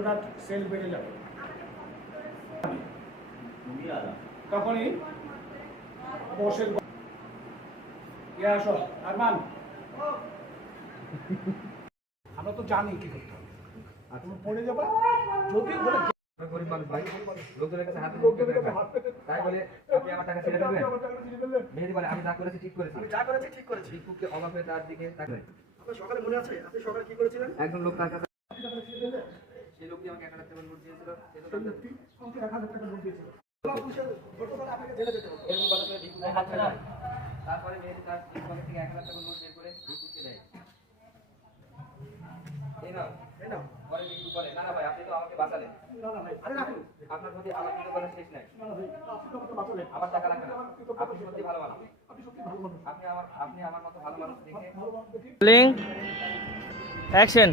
Product sell বেড়ে যাবে। তখনই বসের আসো আরমান, আমরা তো জানি কি করতে হবে। তুমি পড়ে যাবা যদি বলে গরিব মানুষ ভাই, লোকজনের কাছে হাত তাই বলে আপনি আমার টাকা ছেড়ে দেবেন? মেহেদি বলে আমি যা করেছি ঠিক করেছি, ভিক্ষুককে অবাক হয়ে তার দিকে তাকালেন। সকালে মনে আছে আপনি সকালে কি করেছিলেন? একজন লোক তার কাছে, সেই লোকটি আমাকে 1,000 টাকা নোট দিয়েছিল, সে তো তার টাকা নোট দিয়েছিল। এরকম কথা বলে ভিক্ষুকের হাত ধরে। তারপরে মেহেদি তার পকেট থেকে 1,000 টাকা নোট বের করে ভিক্ষুককে দেয়। এই নাও। পরে ভিক্ষুক বলে, না না ভাই, আপনি তো আমাকে বাঁচালেন, আপনার প্রতি আমার কৃতজ্ঞতা শেষ নাই, আমার টাকা লাগবে না, আপনি সত্যি ভালো মানুষ, আপনি আমার মতো ভালো মানুষ দেখে অ্যাকশন।